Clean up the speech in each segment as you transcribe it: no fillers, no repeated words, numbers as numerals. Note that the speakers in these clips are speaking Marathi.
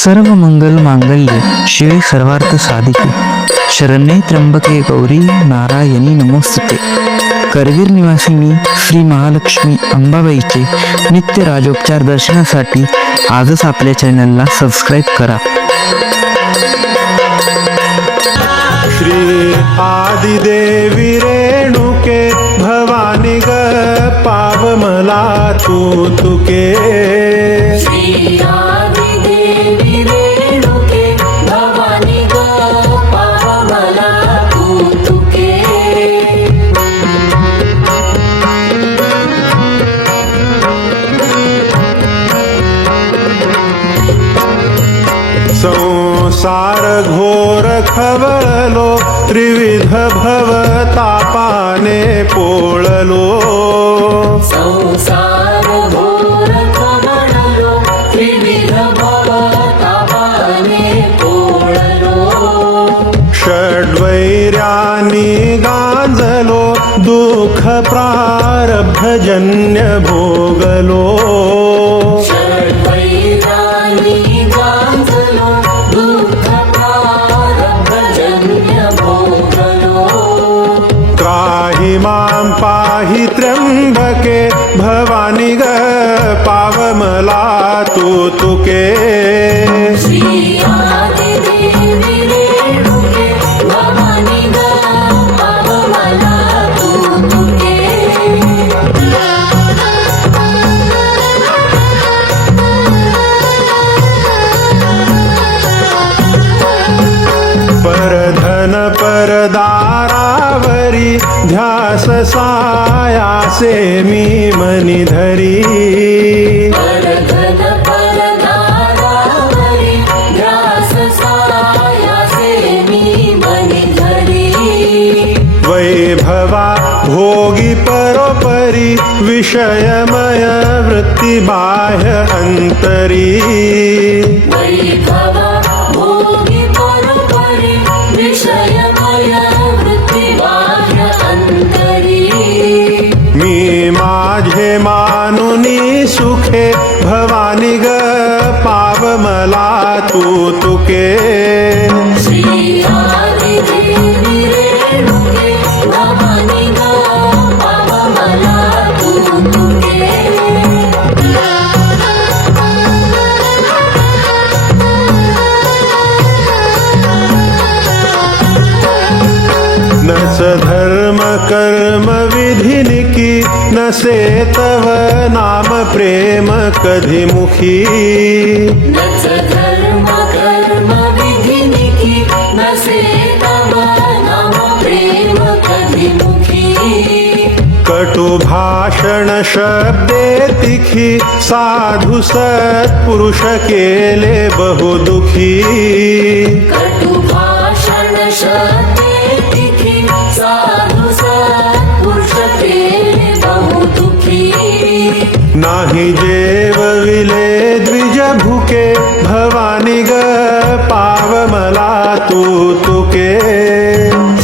सर्व मंगल मांगल्ये शिवे सर्वार्थ साधिके शरण्ये त्र्यंबके गौरी नारायणी नमोस्तुते। करवीर निवासिनी श्री महालक्ष्मी अंबाबाईचे नित्य राजोपचार दर्शनासाठी आजच आपल्या चॅनलला सबस्क्राईब करा। श्री आदिदेवी रेणुके भवानी ग पाव मला तू तुके। श्री आदिदेवी रेणुके भवानी ग पाव मला तू तुके। संसार घोर खवळलो त्रिविध भव तापाने पोळलो। संसार घोर खवळलो त्रिविध भव तापाने पोळलो। षड्वैर्यानी गांजलो दुःख प्रारब्धजन्य भोगलो। षड्वैरानी गांजलो दुःख प्रारब्धजन्य भोगलो। त्राहि मां पाहि त्र्यंबके भवानी ग पाव मला तू तुके। श्री आदिदेवी रेणुके भवानी ग पाव मला तू तुके। परधन परदारावरी ध्यास सायासे मी मनी धरी। परधन परदारावरी ध्यास सायासे मी मनी धरी। वैभवा भोगी परोपरी विषयमय वृत्ती बाह्य अंतरी। वैभवा भोगी परोपरी विषयमय वृत्ती बाह्य अंतरी। मी माझे मानुनी सुखे भवानी ग पाव मला तू तुके। श्री आदिदेवी रेणुके भवानी ग पाव मला तू तुके। नस धर्म कर्म विधिनिकी नसे तव नाम प्रेम कधी मुखी। नच धर्म कर्म विधिनिकी नसे तव नाम प्रेम कधी मुखी। कटु भाषण शब्दे तिखी साधु सत्पुरुष केले बहु दुखी। कटु भाषण शब्दे तिखी साधु सत्पुरुष केले बहु दुखी। नाही जेवविले द्विज भुके भवानी ग पाव मला तू तुके।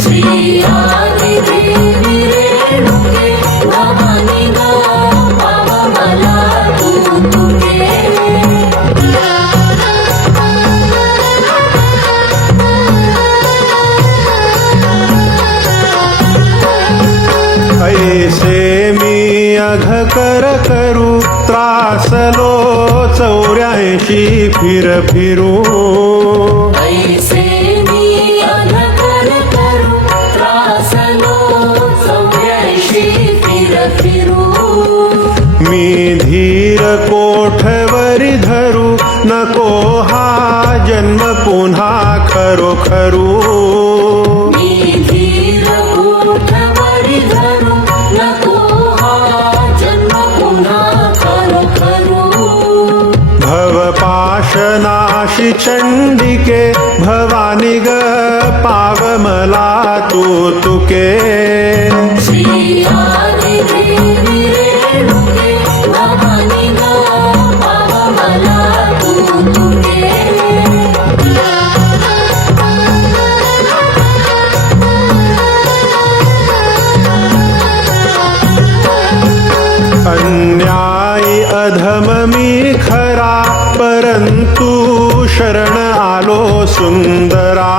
श्री आदिदेवी रेणुके भवानी ग पाव मला तू तुके। ऐसे मी अघ कर करू त्रासलो 84 फिर फिरू। ऐसे मी अनकर करू त्रासलो 84 फिर फिरू। मी धीर कोठवरी धरू नको हा जन्म पुन्हा खरो खरू। मी धीर कोठवरी धरू नको हा जन्म पुन्हा खरो खरू। भवपाशनाशी चंडिके भवानी ग पाव मला तू तुके। श्री आदिदेवी रेणुके भवानी ग पाव मला तू तुके। अन्यायी अधम मी खरा परंतु शरण आलो सुंदरा